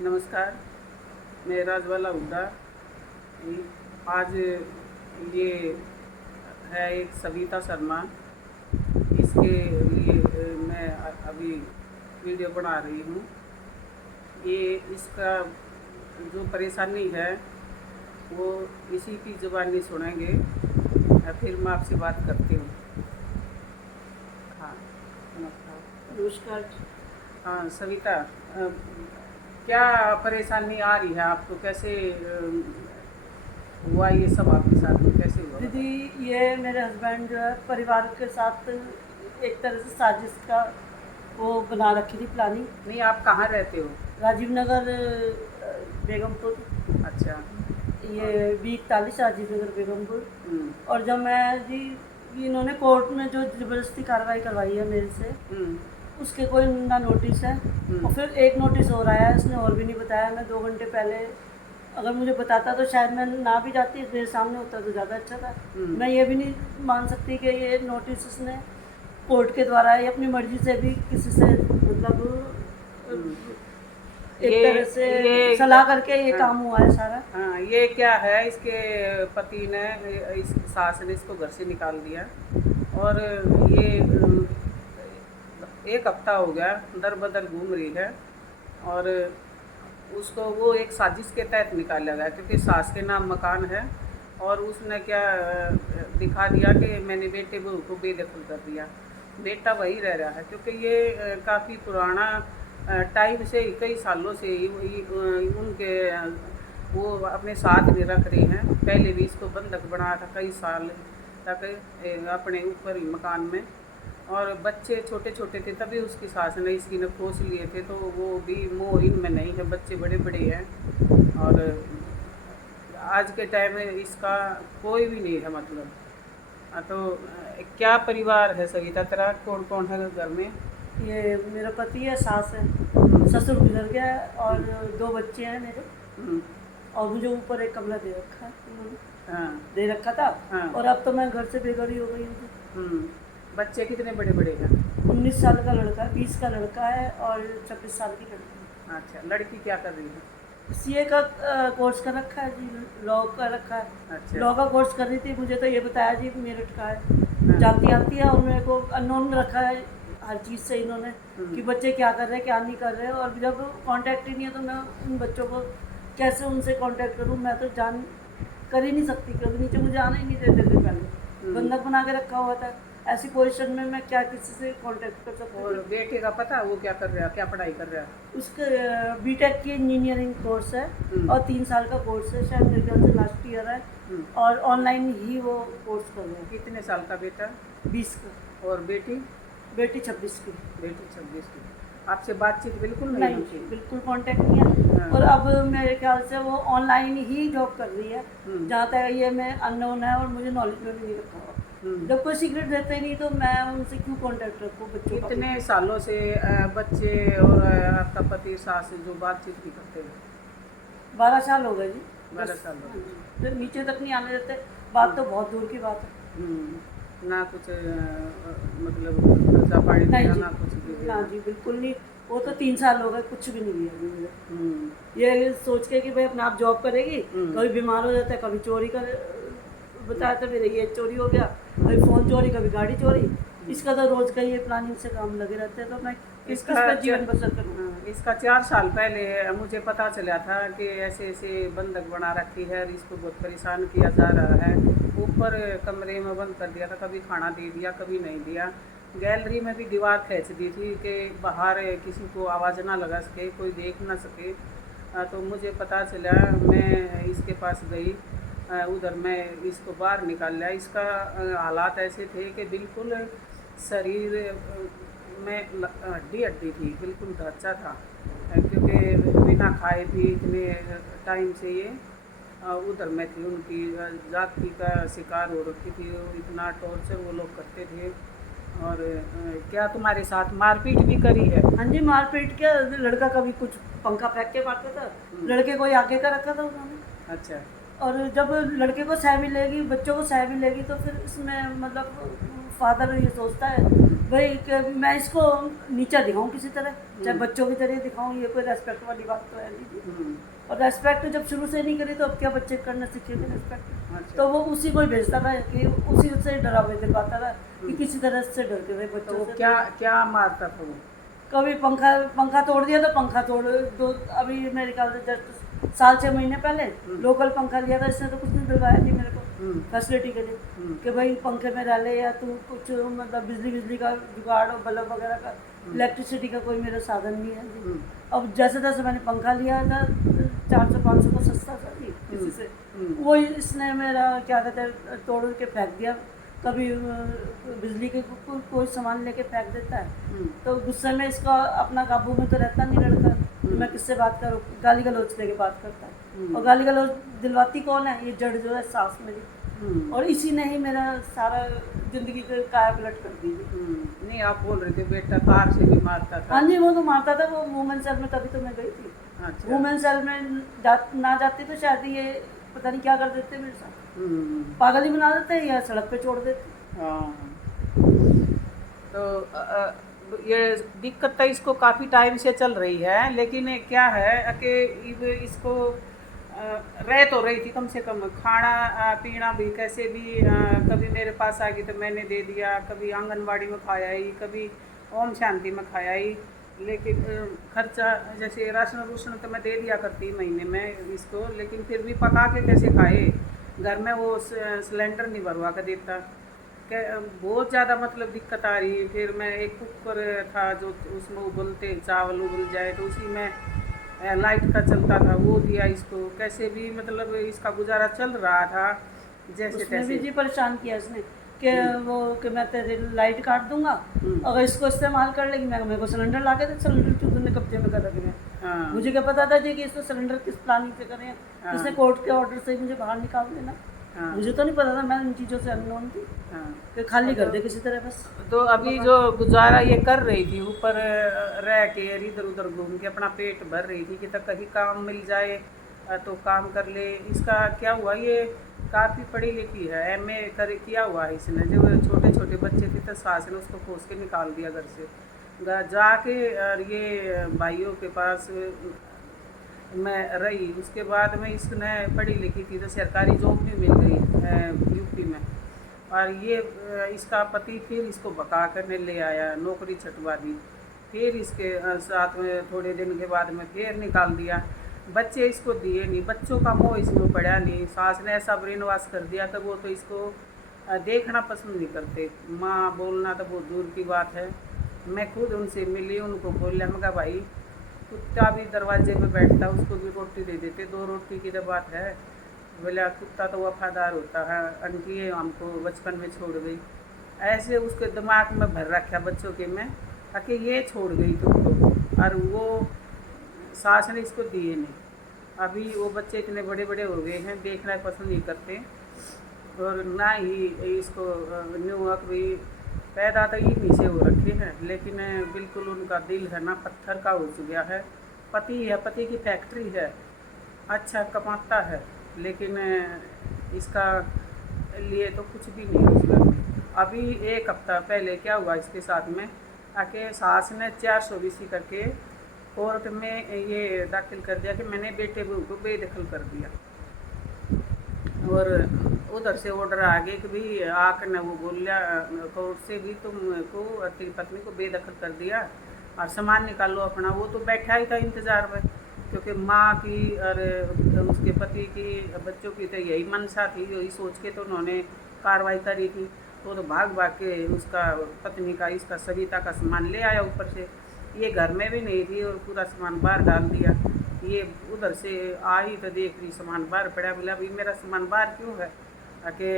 नमस्कार, मैं राजवाला हुड्डा। आज ये है एक सविता शर्मा, इसके लिए मैं अभी वीडियो बना रही हूँ। ये इसका जो परेशानी है वो इसी की ज़ुबानी सुनेंगे, फिर मैं आपसे बात करती हूँ। हाँ, नमस्कार। नमस्कार। हाँ सविता, क्या परेशानी आ रही है आपको? कैसे हुआ ये सब आपके साथ में? कैसे हुआ दीदी, बताओ? ये मेरे हस्बैंड जो है परिवार के साथ एक तरह से साजिश का वो बना रखी थी, प्लानिंग। नहीं, आप कहाँ रहते हो? राजीव नगर, बेगमपुर। अच्छा। ये B41 राजीव नगर बेगमपुर। हम्म। और जब मैं जी इन्होंने कोर्ट में जो ज़बरदस्ती कार्रवाई करवाई है मेरे से, हम्म। उसके कोई ना नोटिस है। और फिर एक नोटिस और आया है, इसने और भी नहीं बताया। मैं 2 घंटे पहले अगर मुझे बताता तो शायद मैं ना भी जाती, मेरे सामने होता तो ज़्यादा अच्छा था। मैं ये भी नहीं मान सकती कि ये नोटिस इसने कोर्ट के द्वारा या अपनी मर्जी से भी किसी से मतलब हम्म। एक ये तरह से ये सलाह करके ये हाँ, काम हुआ है सारा। हाँ, ये क्या है, इसके पति ने, इस सास ने इसको घर से निकाल दिया। और ये एक हफ्ता हो गया दर बदर घूम रही है। और उसको वो एक साजिश के तहत निकाला गया, क्योंकि सास के नाम मकान है। और उसने क्या दिखा दिया कि मैंने बेटे बहू को बेदखल कर दिया। बेटा वही रह रहा है, क्योंकि ये काफ़ी पुराना टाइम से ही, कई सालों से ही उनके वो अपने साथ नहीं रख रहे हैं। पहले भी इसको बंधक बनाया था कई साल तक अपने ऊपर ही मकान में। और बच्चे छोटे छोटे थे तभी उसकी सास ने इसकी नखोस लिए थे, तो वो भी मोह इनमें नहीं है, बच्चे बड़े बड़े हैं। और आज के टाइम में इसका कोई भी नहीं है, मतलब। तो क्या परिवार है सविता तेरा? कौन कौन है घर में? ये मेरा पति है, सास है, हम्म। ससुर गुजर गया है, और हम्म। 2 बच्चे हैं मेरे। हम्म। और मुझे ऊपर एक कमरा दे रखा है उन्होंने, हाँ। दे रखा था। हाँ। और अब तो मैं घर से बेघर ही हो गई हूँ। हम्म। बच्चे कितने बड़े बड़े हैं? 19 साल का लड़का है, 20 का लड़का है, और 26 साल की लड़की है। अच्छा, लड़की क्या कर रही है? CA का कोर्स कर रखा है जी, लॉ का रखा है। अच्छा। लॉ का कोर्स कर रही थी, मुझे तो ये बताया जी मेरठ का है। हाँ। जाती आती है, और मेरे को अननोन रखा है हर चीज़ से इन्होंने, कि बच्चे क्या कर रहे हैं क्या नहीं कर रहे हैं। और जब कांटेक्ट ही नहीं है तो मैं उन बच्चों को कैसे उनसे कांटेक्ट करूं? मैं तो जान कर ही नहीं सकती, क्योंकि नीचे मुझे आना ही नहीं देते थे पहले, बंधक बना के रखा हुआ था। ऐसी पोजीशन में मैं क्या किसी से कांटेक्ट कर सकती और थी? बेटे का पता वो क्या कर रहा है, क्या पढ़ाई कर रहा है? उसका B.Tech की इंजीनियरिंग कोर्स है, और 3 साल का कोर्स है, शायद मेरे ख्याल से लास्ट ईयर है। और ऑनलाइन ही वो कोर्स कर रहे हैं। कितने साल का बेटा? 20 का। और बेटी? बेटी 26 की। बेटी 26 की। आपसे बातचीत बिल्कुल नहीं नहीं होती? जी, बिल्कुल कांटेक्ट नहीं है। हाँ। और अब मेरे ख्याल से वो ऑनलाइन ही जॉब कर रही है, जहाँ तक ये मैं अननोन है और मुझे नॉलेज में भी नहीं रखा हुआ। जब कोई सीक्रेट देते ही नहीं तो मैं उनसे क्यों कांटेक्ट रखूँ बच्चों का? कितने सालों से बच्चे और आपका पति सास जो बातचीत नहीं करते हैं? 12 साल हो गए जी। 12 साल हो गए। तो नीचे तक नहीं आने देते, बात तो बहुत दूर की बात है। ना कुछ मतलब खर्चा पानी नहीं दिया, जी, ना कुछ भी ना दिया? जी, बिल्कुल नहीं। वो तो 3 साल हो गए, कुछ भी नहीं दिया अभी मुझे। ये सोच के कि भाई अपने आप जॉब करेगी, कभी बीमार हो जाता है, कभी चोरी कर बताया था मेरे, ये चोरी हो गया, कभी फ़ोन चोरी, कभी गाड़ी चोरी। इसका तो रोज़ का ये प्लानिंग से काम लगे रहते हैं, तो मैं किस किस पे जीवन बसर करूँ? इसका 4 साल पहले मुझे पता चला था कि ऐसे ऐसे बंधक बना रखी है और इसको बहुत परेशान किया जा रहा है। ऊपर कमरे में बंद कर दिया था, कभी खाना दे दिया, कभी नहीं दिया। गैलरी में भी दीवार खींच दी थी कि बाहर किसी को आवाज़ ना लगा सके, कोई देख ना सके। तो मुझे पता चला, मैं इसके पास गई, उधर मैं इसको बाहर निकाल लिया। इसका हालात ऐसे थे कि बिल्कुल शरीर में हड्डी हड्डी थी, बिल्कुल ढांचा था। क्योंकि बिना खाए भी इतने टाइम से ये उधर में थी। उनकी जाति का शिकार हो रखी थी, इतना टॉर्चर वो लोग करते थे। और क्या तुम्हारे साथ मारपीट भी करी है? हाँ जी, मारपीट क्या, लड़का कभी कुछ पंखा फेंक के मारता था, लड़के को ही आगे का रखा था उन्होंने। अच्छा। और जब लड़के को सह भी लेगी, बच्चों को सह भी लेगी, तो फिर इसमें मतलब फादर ये सोचता है भाई मैं इसको नीचा दिखाऊं किसी तरह, चाहे बच्चों की तरह दिखाऊं, ये कोई रेस्पेक्ट वाली बात तो है नहीं। और रेस्पेक्ट जब शुरू से नहीं करी तो अब क्या बच्चे करना सीखेंगे रेस्पेक्ट। अच्छा। तो वो उसी को ही भेजता था कि उसी से डरावे दिलवाता था कि किसी तरह से डर के भाई तो बच्चों वो से। क्या क्या मारता था वो? कभी पंखा पंखा तोड़ दिया तो पंखा तोड़ दो। अभी मेरे ख्याल से जस्ट साल 6 महीने पहले लोकल पंखा लिया था, इसने तो कुछ नहीं दिलवाया नहीं मेरे को फैसिलिटी के लिए कि भाई पंखे में डाले या तू कुछ मतलब बिजली का जुगाड़ और बल्ब वगैरह का इलेक्ट्रिसिटी का कोई मेरा साधन नहीं है जी। अब जैसे तैसे मैंने पंखा लिया था 400-500 को सस्ता सा जी किसी से, वो इसने मेरा क्या कहते हैं तोड़ के फेंक दिया। कभी बिजली के कोई सामान लेके फेंक देता है तो गुस्से में इसका अपना काबू में तो रहता नहीं लड़का, मैं किससे बात करूँ, गाली गलौज दे के बात करता है। और गाली गलौज दिलवाती कौन है? ये जड़ जो है सास मेरी, और इसी ने ही मेरा सारा जिंदगी को काया पलट कर दी। नहीं, आप बोल रहे थे बेटा तार से भी मारता था। हाँ जी, वो तो मारता था, वो वुमेन सेल में तभी तो मैं गई थी। अच्छा। वुमेन सेल में ना जाती तो शायद ये पता नहीं क्या कर देते मेरे साथ, पागल ही बना देते या सड़क पे छोड़ देते। हाँ, तो ये दिक्कत तो इसको काफ़ी टाइम से चल रही है, लेकिन ये क्या है कि इसको रह तो रही थी कम से कम, खाना पीना भी कैसे भी कभी मेरे पास आ गई तो मैंने दे दिया, कभी आंगनवाड़ी में खाया ही, कभी ओम शांति में खाया ही। लेकिन खर्चा जैसे राशन रूशन तो मैं दे दिया करती महीने में इसको, लेकिन फिर भी पका के कैसे खाए, घर में वो सिलेंडर नहीं भरवा कर देता, बहुत ज़्यादा मतलब दिक्कत आ रही। फिर मैं एक कुकर था जो उसमें उबलते चावल उबल जाए तो उसी में लाइट का चलता था, वो दिया इसको, कैसे भी मतलब इसका गुजारा चल रहा था जैसे उसने भी तैसे। जी परेशान किया इसने कि वो कि मैं तेरी लाइट काट दूंगा अगर इसको इस्तेमाल कर लेगी। मैं मेरे को सिलेंडर ला के दे, सिलेंडर क्यों तुमने कब्जे में कर रखे हैं? हाँ। मुझे क्या पता था जी कि इसको सिलेंडर किस प्लानिंग से करें, हाँ। इसने कोर्ट के ऑर्डर से मुझे बाहर निकाल देना। हाँ। मुझे तो नहीं पता था, मैं इन चीज़ों से अननोन थी। हाँ। कि खाली कर दे किसी तरह बस। तो अभी जो गुजारा ये कर रही थी ऊपर रह के इधर उधर घूम के अपना पेट भर रही थी कि तक कहीं काम मिल जाए तो काम कर ले। इसका क्या हुआ, ये काफ़ी पढ़ी लिखी है, MA किया हुआ है इसने। जब छोटे छोटे बच्चे थे तो सास ने उसको खोस के निकाल दिया घर से, जाके और ये भाइयों के पास मैं रही। उसके बाद में इसने पढ़ी लिखी थी तो सरकारी जॉब भी मिल गई यूपी में, और ये इसका पति फिर इसको भगा करने ले आया, नौकरी छटवा दी, फिर इसके साथ में थोड़े दिन के बाद में फिर निकाल दिया। बच्चे इसको दिए नहीं, बच्चों का मोह इसमें पड़ा नहीं, सास ने ऐसा ब्रेनवाश कर दिया तो वो तो इसको देखना पसंद नहीं करते। माँ बोलना तो बहुत दूर की बात है। मैं खुद उनसे मिली, उनको बोला, मैं कहा भाई कुत्ता भी दरवाजे पे बैठता उसको भी रोटी दे देते, 2 रोटी की तो बात है। बोला कुत्ता तो वफादार होता है, आंटी ये हमको बचपन में छोड़ गई, ऐसे उसके दिमाग में भर रखा बच्चों के में ताकि ये छोड़ गई तुमको, और वो सास ने इसको दिए नहीं। अभी वो बच्चे इतने बड़े बड़े हो गए हैं, देखना पसंद नहीं करते, और ना ही इसको न्यूयॉर्क भी पैदा तो ही नीचे हो रखे हैं, लेकिन बिल्कुल उनका दिल है ना पत्थर का हो चुका है। पति है, पति की फैक्ट्री है, अच्छा कमाता है, लेकिन इसका लिए तो कुछ भी नहीं उसका। अभी 1 हफ्ता पहले क्या हुआ इसके साथ में, आके सास ने 420 करके कोर्ट में ये दाखिल कर दिया कि मैंने बेटे बहू को बेदखल कर दिया, और उधर से ऑर्डर आ गए कि भाई आकर न वो बोलिया कोर्ट से भी तुमको तेरी पत्नी को बेदखल कर दिया और सामान निकालो अपना। वो तो बैठा ही था इंतज़ार में, क्योंकि माँ की और उसके पति की बच्चों की तो यही मनसा थी, यही सोच के तो उन्होंने कार्रवाई करी थी। तो भाग भाग के उसका पत्नी का इसका सविता का सामान ले आया ऊपर से, ये घर में भी नहीं थी और पूरा सामान बाहर डाल दिया। ये उधर से आई तो देख रही सामान बाहर पड़ा, बोला अभी मेरा सामान बाहर क्यों है, आके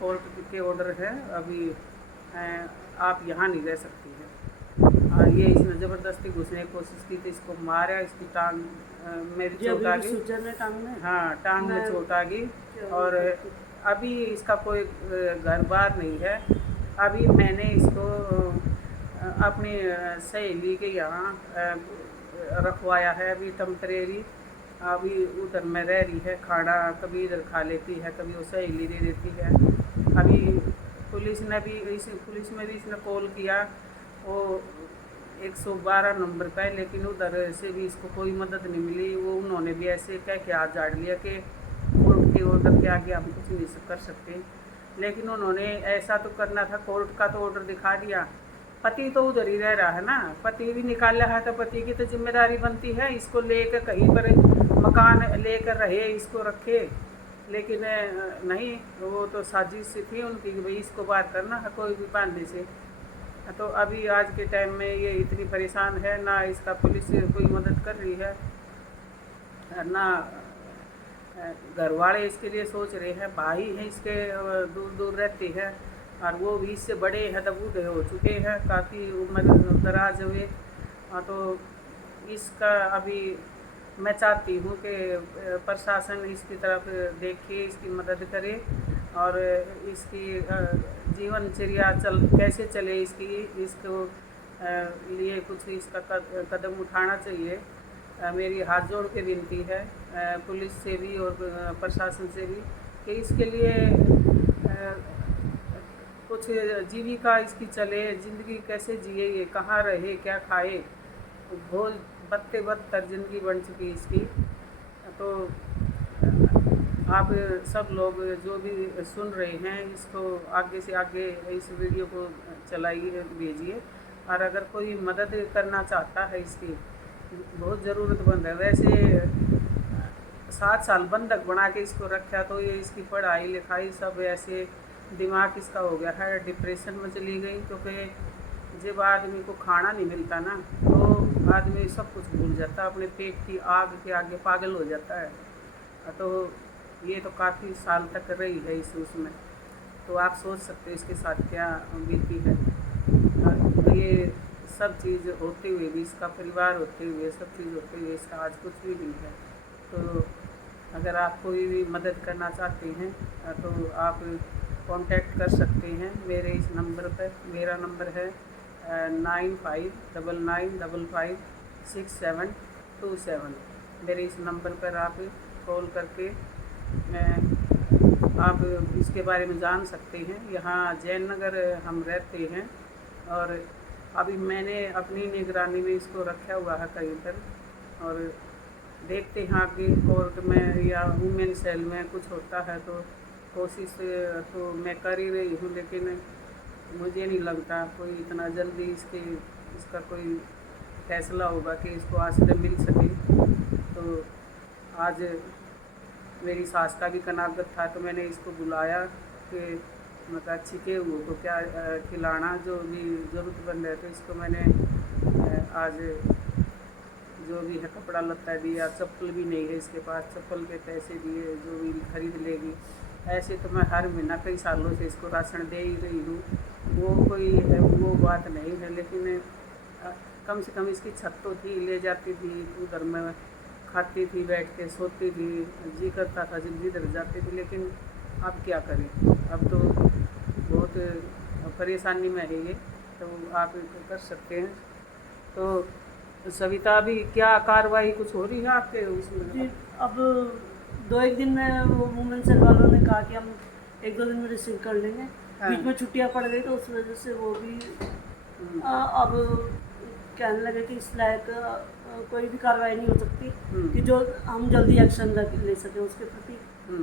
कोर्ट के ऑर्डर है, अभी आप यहाँ नहीं रह सकती है। ये इसने ज़बरदस्ती घुसने की कोशिश की थी, इसको मारा, इसकी टांग मेरी चोट आ गई। हाँ, टांग में चोट आ गई, और अभी इसका कोई घर बार नहीं है। अभी मैंने इसको अपनी सहेली के यहाँ रखवाया है अभी टेम्परेरी, अभी उधर में रह रही है, खाना कभी इधर खा लेती है, कभी वो सहेली दे देती है। अभी पुलिस में भी इसने कॉल किया, वो 112 नंबर पे, लेकिन उधर से भी इसको कोई मदद नहीं मिली। वो उन्होंने भी ऐसे कह के हाथ झाड़ लिया कि कोर्ट के ऑर्डर के आगे हम कुछ नहीं कर सकते। लेकिन उन्होंने ऐसा तो करना था, कोर्ट का तो ऑर्डर दिखा दिया। पति तो उधर ही रह रहा है ना, पति भी निकाला है तो पति की तो जिम्मेदारी बनती है इसको लेकर कहीं पर मकान लेकर रहे, इसको रखे। लेकिन नहीं, वो तो साजिश थी उनकी कि भाई इसको बाहर करना है कोई भी बहाने से। तो अभी आज के टाइम में ये इतनी परेशान है, ना इसका पुलिस कोई मदद कर रही है, ना घर वाले इसके लिए सोच रहे हैं। भाई हैं इसके दूर दूर रहते हैं, और वो भी इससे बड़े हैं, तब बूढ़े हो चुके हैं, काफ़ी उम्र दराज हुए। तो इसका अभी मैं चाहती हूँ कि प्रशासन इसकी तरफ देखे, इसकी मदद करे, और इसकी जीवनचर्या कैसे चले इसको लिए कुछ इसका कदम उठाना चाहिए। मेरी हाथ जोड़ के विनती है पुलिस से भी और प्रशासन से भी कि इसके लिए कुछ जीविका इसकी चले, ज़िंदगी कैसे जिए, ये कहाँ रहे, क्या खाए। बहुत बदतर ज़िंदगी बन चुकी इसकी। तो आप सब लोग जो भी सुन रहे हैं, इसको आगे से आगे इस वीडियो को चलाइए, भेजिए। और अगर कोई मदद करना चाहता है, इसकी बहुत ज़रूरतमंद है। वैसे 7 साल बंधक बना के इसको रखा, तो ये इसकी पढ़ाई लिखाई सब ऐसे दिमाग इसका हो गया है, डिप्रेशन में चली गई। क्योंकि जब आदमी को खाना नहीं मिलता ना, तो आदमी सब कुछ भूल जाता है, अपने पेट की आग के आगे पागल हो जाता है। तो ये तो काफ़ी साल तक रही है उसमें, तो आप सोच सकते हो इसके साथ क्या बीती है। तो ये सब चीज़ होते हुए भी, इसका परिवार होते हुए, सब चीज़ होते हुए इसका आज कुछ भी नहीं है। तो अगर आप कोई भी मदद करना चाहते हैं तो आप कांटेक्ट कर सकते हैं मेरे इस नंबर पर। मेरा नंबर है 9599556727। मेरे इस नंबर पर आप कॉल करके आप इसके बारे में जान सकते हैं। यहाँ जैन नगर हम रहते हैं, और अभी मैंने अपनी निगरानी में इसको रखा हुआ है कहीं पर, और देखते हैं आगे कोर्ट में या वुमेन सेल में कुछ होता है तो कोशिश तो मैं कर ही रही हूँ। लेकिन मुझे नहीं लगता कोई इतना जल्दी इसका कोई फैसला होगा कि इसको आश्रय मिल सके। तो आज मेरी सास का भी कनागत था, तो मैंने इसको बुलाया कि मतलब छिके हुए को क्या खिलाना, जो भी ज़रूरतमंद है। तो इसको मैंने आज जो भी है कपड़ा लत्ता दिया, चप्पल भी नहीं है इसके पास, चप्पल के पैसे दिए, जो भी खरीद लेगी। ऐसे तो मैं हर महीना कई सालों से इसको राशन दे ही रही हूँ, वो बात नहीं है। लेकिन कम से कम इसकी छत तो थी, ले जाती थी उधर में, खाती थी, बैठ के सोती थी, जी करता था जब जिधर जाती थी। लेकिन अब क्या करें, अब तो बहुत परेशानी में है ये। तो आप कर सकते हैं। तो सविता, अभी क्या कार्रवाई कुछ हो रही है आपके उसमें? जी, अब 2-1 दिन में वो वुमेन सेल वालों ने कहा कि हम 1-2 दिन में रिसीव कर लेंगे। हाँ। बीच में छुट्टियां पड़ गई, तो उस वजह से वो भी अब कहने लगे कि इस लायक कोई भी कार्रवाई नहीं हो सकती कि जो हम जल्दी एक्शन ले सकें उसके प्रति।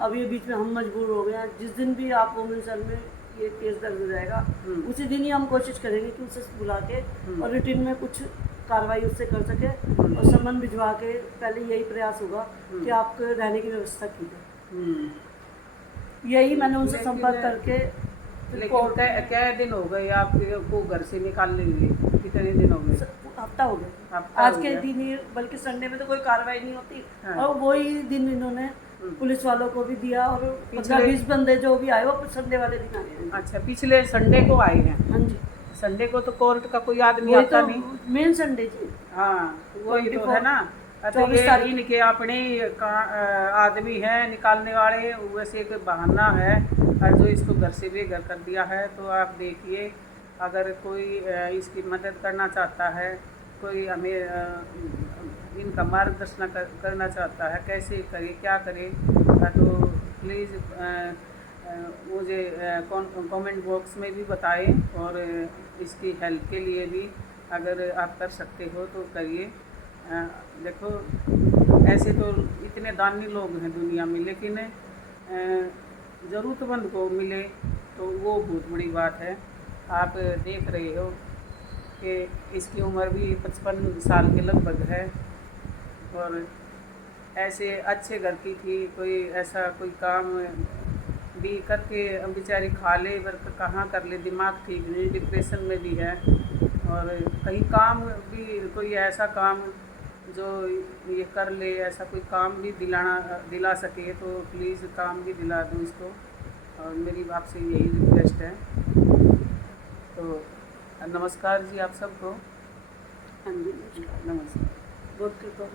अब ये बीच में हम मजबूर हो गए हैं। जिस दिन भी आप वुमेन सेल में ये केस दर्ज हो जाएगा, उसी दिन ही हम कोशिश करेंगे कि उसे बुला के और रिटर्न में कुछ कार्रवाई उससे कर सके, और सम्मन भिजवा के पहले यही प्रयास होगा कि आपको रहने की व्यवस्था की जाए। यही मैंने उनसे संपर्क करके। लेकिन क्या दिन हो गए आपको घर से निकालने लिए? कितने दिन हो गए? हफ्ता हो गया। आज के दिन ही, बल्कि संडे में तो कोई कार्रवाई नहीं होती। हाँ। और वही दिन इन्होंने पुलिस वालों को भी दिया, और 15-20 बंदे जो भी आए वो संडे वाले दिन आए हैं। अच्छा, पिछले संडे को आए हैं? हाँ जी। संडे को तो कोर्ट का कोई आदमी आता तो नहीं। मेन संडे जी। हाँ, वही तो है ना। तो ये इनके अपने आदमी हैं निकालने वाले, वैसे एक बहाना है और जो इसको घर से बेघर कर दिया है। तो आप देखिए, अगर कोई इसकी मदद करना चाहता है, कोई हमें इनका मार्गदर्शन करना चाहता है कैसे करे क्या करे, तो प्लीज़ मुझे कमेंट बॉक्स में भी बताएं, और इसकी हेल्प के लिए भी अगर आप कर सकते हो तो करिए। देखो, ऐसे तो इतने दानी लोग हैं दुनिया में, लेकिन ज़रूरतमंद को मिले तो वो बहुत बड़ी बात है। आप देख रहे हो कि इसकी उम्र भी 55 साल के लगभग है, और ऐसे अच्छे घर की थी, कोई ऐसा कोई काम भी करके बेचारी खा ले, पर कहाँ कर ले, दिमाग ठीक नहीं, डिप्रेशन में भी है। और कहीं काम भी, कोई ऐसा काम जो ये कर ले, ऐसा कोई काम भी दिला सके तो प्लीज़ काम भी दिला दो इसको। और मेरी आपसे यही रिक्वेस्ट है। तो नमस्कार जी आप सबको। हाँ जी, नमस्कार। नमस्कार। बहुत कृपा।